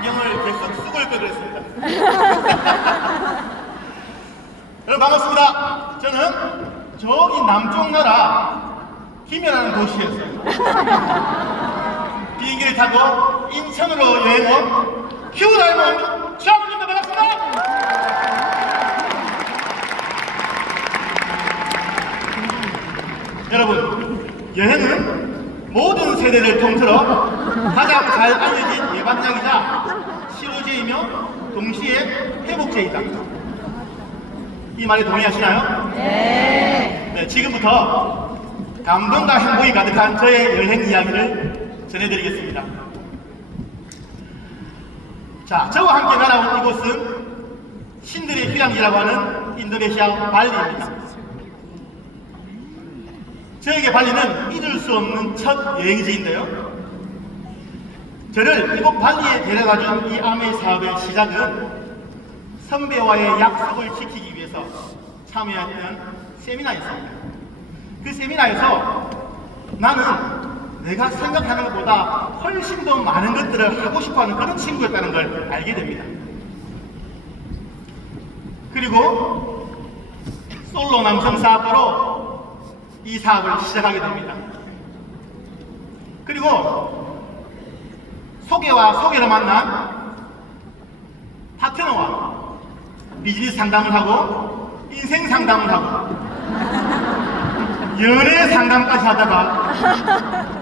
안경을 계속 쓰고 올 걸 그랬습니다. 여러분 반갑습니다. 저는 저기 남쪽 나라 김해라는 도시에서 비행기를 타고 인천으로 여행 온 큐다이몬드 샤브입니다. 반갑습니다. 여러분, 여행은 모든 세대를 통틀어 가장 잘 알려진 예방약이자 치료제이며 동시에 회복제이다. 이 말에 동의하시나요? 네, 지금부터 감동과 행복이 가득한 저의 여행 이야기를 전해드리겠습니다. 자, 저와 함께 날아온 이곳은 신들의 휴양지라고 하는 인도네시아 발리입니다. 저에게 발리는 잊을 수 없는 첫 여행지인데요. 저를 이곳 발리에 데려가준 이 아메 사업의 시작은 선배와의 약속을 지키기 위해서 참여했던 세미나였습니다. 그 세미나에서 나는 내가 생각하는 것보다 훨씬 더 많은 것들을 하고 싶어하는 그런 친구였다는 걸 알게 됩니다. 그리고 솔로 남성 사업가로 이 사업을 시작하게 됩니다. 그리고 소개로 만난 파트너와 비즈니스 상담을 하고 인생 상담을 하고 연애 상담까지 하다가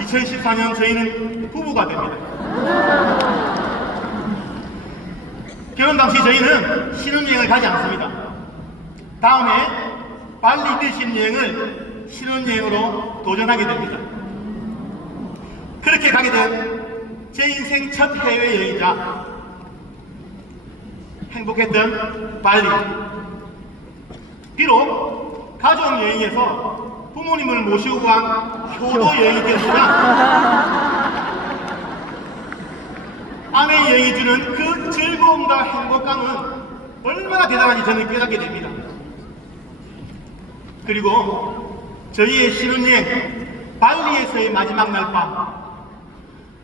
2014년 저희는 부부가 됩니다. 결혼 당시 저희는 신혼여행을 가지 않습니다. 다음에 발리 리더십 여행을 신혼여행으로 도전하게 됩니다. 그렇게 가게 된 제 인생 첫 해외여행이자 행복했던 발리. 비록 가족여행에서 부모님을 모시고 간 효도여행이 되었으나 아내 여행이 주는 그 즐거움과 행복감은 얼마나 대단한지 저는 깨닫게 됩니다. 그리고 저희의 신혼여행 발리에서의 마지막 날 밤,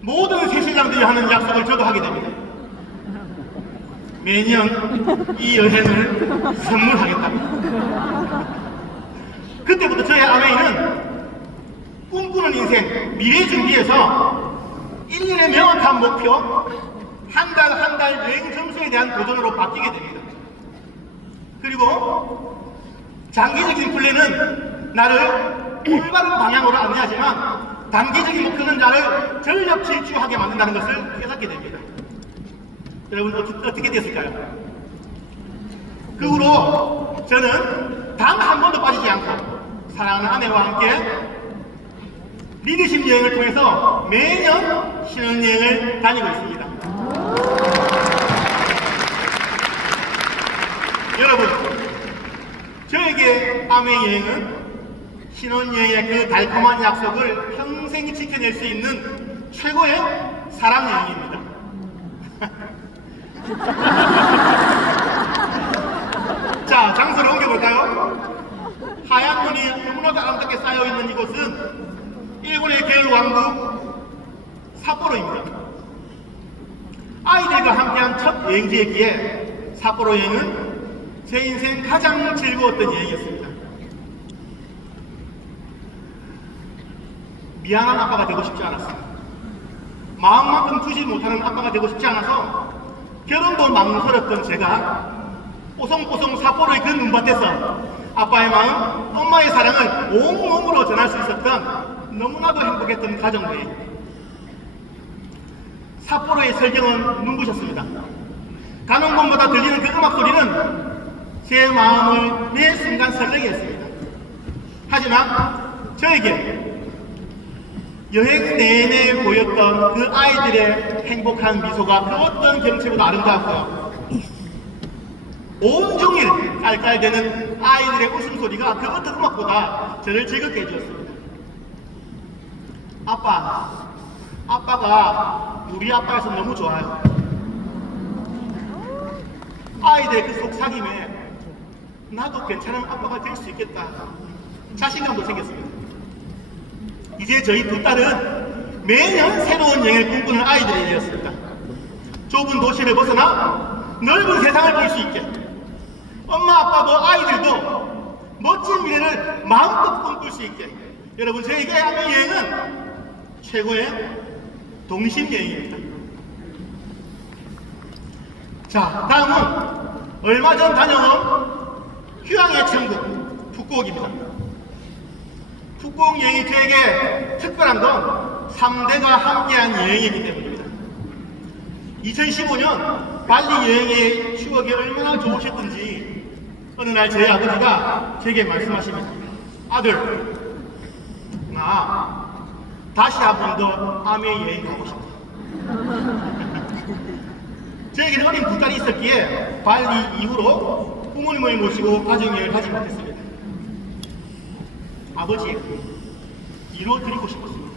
모든 새신랑들이 하는 약속을 저도 하게 됩니다. 매년 이 여행을 선물하겠답니다. 그때부터 저의 아메이는 꿈꾸는 인생, 미래 준비에서 1년의 명확한 목표, 한 달 여행 점수에 대한 도전으로 바뀌게 됩니다. 그리고 장기적인 플랜은 나를 올바른 방향으로 안내하지만 단기적인 목표는 나를 전력 질주하게 만든다는 것을 깨닫게 됩니다. 여러분 어떻게 됐을까요? 그 후로 저는 단 한 번도 빠지지 않고 사랑하는 아내와 함께 리더십 여행을 통해서 매년 신혼여행을 다니고 있습니다. 여러분, 저에게 아메 여행은 신혼여행의 그 달콤한 약속을 평생 지켜낼 수 있는 최고의 사랑 여행입니다. 자, 장소를 옮겨볼까요? 하얀 눈이 너무나도 아름답게 쌓여있는 이곳은 일본의 겨울 왕국 삿포로입니다. 아이들과 함께한 첫 여행지였기에 삿포로 여행은 제 인생 가장 즐거웠던 여행이었습니다. 미안한 아빠가 되고 싶지 않았어요. 마음만큼 주지 못하는 아빠가 되고 싶지 않아서 결혼도 망설였던 제가 뽀송뽀송 삿포로의 그 눈밭에서 아빠의 마음, 엄마의 사랑을 온몸으로 전할 수 있었던 너무나도 행복했던 가정여행. 삿포로의 설경은 눈부셨습니다. 가는 곳마다 들리는 그 음악 소리는 제 마음을 매 순간 설레게 했습니다. 하지만 저에게 여행 내내 보였던 그 아이들의 행복한 미소가 그 어떤 경치보다 아름다웠고요. 온종일 깔깔대는 아이들의 웃음소리가 그 어떤 음악보다 저를 즐겁게 해주었습니다. 아빠가 우리 아빠에서 너무 좋아요. 아이들의 그 속삭임에 나도 괜찮은 아빠가 될 수 있겠다 자신감도 생겼습니다. 이제 저희 두 딸은 매년 새로운 여행을 꿈꾸는 아이들이 되었습니다. 좁은 도시를 벗어나 넓은 세상을 볼 수 있게, 엄마 아빠도 아이들도 멋진 미래를 마음껏 꿈꿀 수 있게, 여러분 저에게 아메 여행은 최고의 동심 여행입니다. 자, 다음은 얼마 전 다녀온 휴양의 천국 푸꾸옥입니다. 푸꾸옥 여행이 저에게 특별한 건 3대가 함께한 여행이기 때문입니다. 2015년 발리 여행의 추억이 얼마나 좋으셨던지 어느 날 저희 아버지가 제게 말씀하십니다. 아들, 나 다시 한 번 더 아메 여행 가고 싶다. 저에게는 어린 두 딸이 있었기에 발리 이후로 부모님을 모시고 가정여행을 하지 못했습니다. 아버지에게 이루어드리고 싶었습니다.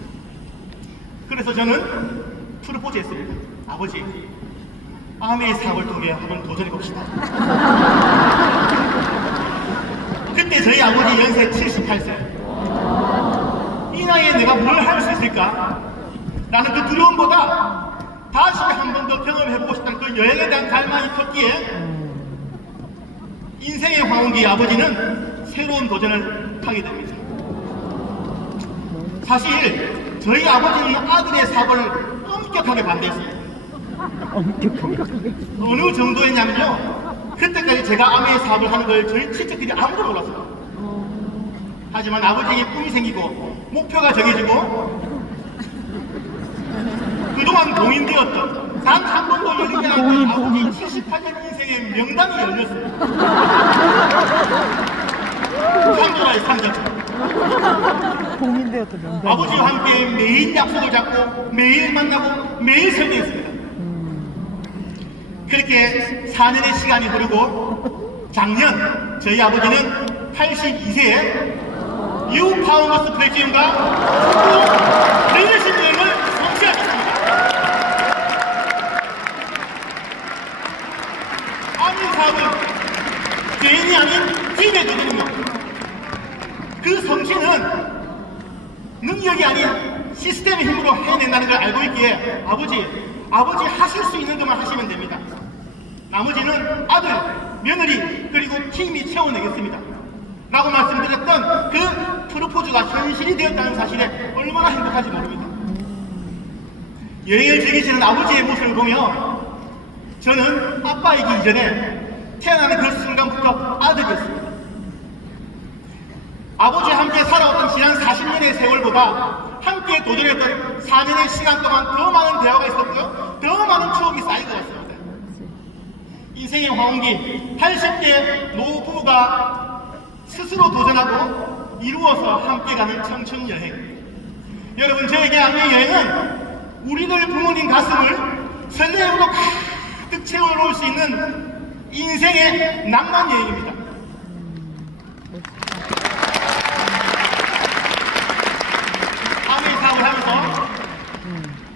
그래서 저는 프로포즈했습니다. 아버지, 아메의 사업을 통해 한번 도전해봅시다. 그때 저희 아버지 연세 78세. 이 나이에 내가 뭘 할 수 있을까? 라는 그 두려움보다 다시 한 번 더 경험해보고 싶다는 그 여행에 대한 갈망이 컸기에 인생의 황혼기 아버지는 새로운 도전을 하게 됩니다. 사실 저희 아버지는 아들의 사업을 엄격하게 반대했습니다. 어느 정도였냐면요, 그때까지 제가 아메의 사업을 하는 걸 저희 친척들이 아무도 몰랐어요. 하지만 아버지에게 꿈이 생기고 목표가 정해지고 그동안 봉인되었던 단 한 번도 열리지 않았던 아버지 78년 인생의 명당이 열렸어요. 산도라의 산자처럼 봉인되었던 명단. 아버지와 함께 매일 약속을 잡고 매일 만나고 매일 설명했습니다. 그렇게 4년의 시간이 흐르고 작년 저희 아버지는 82세에 뉴 파운더스 플래티넘과 레이더십 여행을 성취하셨습니다. 아메 사업은 개인이 아닌 팀의 도전입니다. 그 성취는 능력이 아닌 시스템의 힘으로 해낸다는 걸 알고 있기에 아버지 하실 수 있는 것만 하시면 됩니다. 나머지는 아들, 며느리, 그리고 팀이 채워내겠습니다. 라고 말씀드렸던 그 프로포즈가 현실이 되었다는 사실에 얼마나 행복한지 모릅니다. 여행을 즐기시는 아버지의 모습을 보며 저는 아빠이기 이전에 태어나는 그 순간부터 아들이었습니다. 아버지와 함께 살아왔던 지난 40년의 세월보다 함께 도전했던 4년의 시간 동안 더 많은 대화가 있었고요, 더 많은 추억이 쌓인 것 같습니다. 인생의 황혼기 80대 노부부가 스스로 도전하고 이루어서 함께 가는 청춘 여행. 여러분, 저에게 아메 여행은 우리들 부모님 가슴을 설렘으로 가득 채워놓을 수 있는 인생의 낭만 여행입니다. 아메 사업을 하면서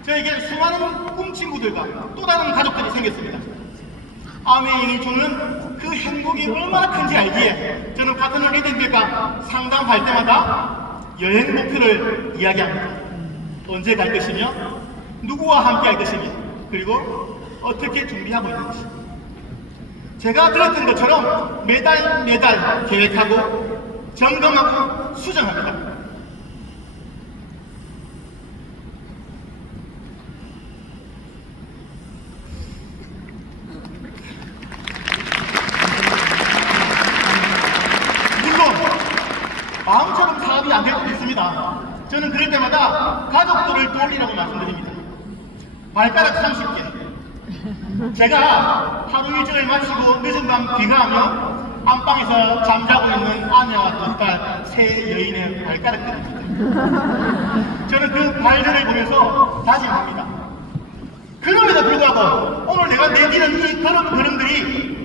저에게 수많은 꿈친구들과 또 다른 가족들이 생겼습니다. 아메 여행이 주는 그 행복이 얼마나 큰지 알기에 저는 파트너 리더들과 상담할 때마다 여행 목표를 이야기합니다. 언제 갈 것이며 누구와 함께 할 것이며 그리고 어떻게 준비하고 있는지. 제가 들었던 것처럼 매달 계획하고 점검하고 수정합니다. 마음처럼 사업이 안 될 수도 있습니다. 저는 그럴 때마다 가족들을 떠올리라고 말씀드립니다. 발가락 30개. 제가 하루 일정을 마치고 늦은 밤 귀가하며 안방에서 잠자고 있는 아내와 두 딸, 세 여인의 발가락들입니다. 저는 그 발들을 보면서 다짐합니다. 그럼에도 불구하고 오늘 내가 내디는 이 걸음들이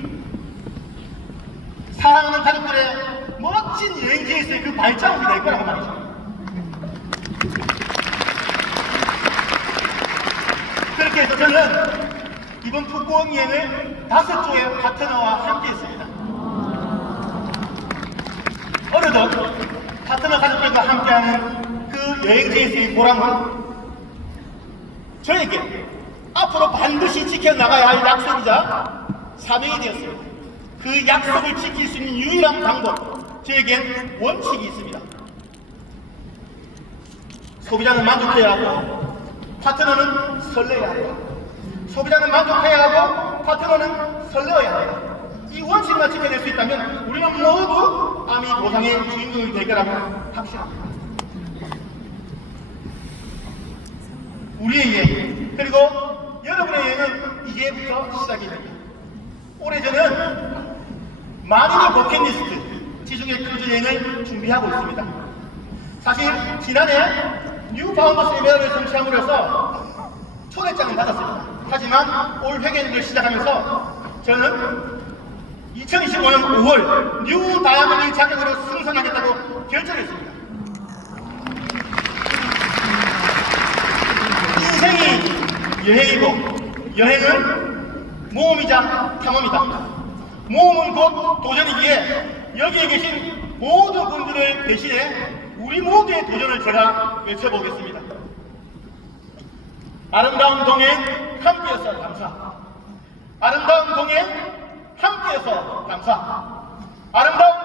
사랑하는 가족들의 멋진 여행지에서의 그 발자국이 될 거라고 말이죠. 그렇게 해서 저는 이번 푸꾸옥 여행을 5조의 파트너와 함께 했습니다. 어느덧 파트너 가족들과 함께하는 그 여행지에서의 보람은 저에게 앞으로 반드시 지켜나가야 할 약속이자 사명이 되었습니다. 그 약속을 지킬 수 있는 유일한 방법, 저에겐 원칙이 있습니다. 소비자는 만족해야 하고 파트너는 설레야 합니다. 소비자는 만족해야 하고 파트너는 설레어야 합니다. 이 원칙만 지켜낼 수 있다면 우리는 모두 아미 보상의 주인공이 될 거라고 확신합니다. 우리의 여행, 그리고 여러분의 여행은 이제부터 시작입니다. 올해 저는 마리니 버킷리스트 지중해 크루즈 여행을 준비하고 있습니다. 사실 지난해 뉴파운드 세미나를 성취함으로 해서 초대장을 받았습니다. 하지만 올 회계를 시작하면서 저는 2025년 5월 뉴 다이아몬드 자격으로 승선하겠다고 결정했습니다. 인생이 여행이고 여행은 모험이자 탐험이다. 모험은 곧 도전이기에 여기에 계신 모든 분들을 대신해 우리 모두의 도전을 제가 외쳐보겠습니다. 아름다운 동행 함께해서 감사. 아름다운 동행 함께해서 감사. 아름다운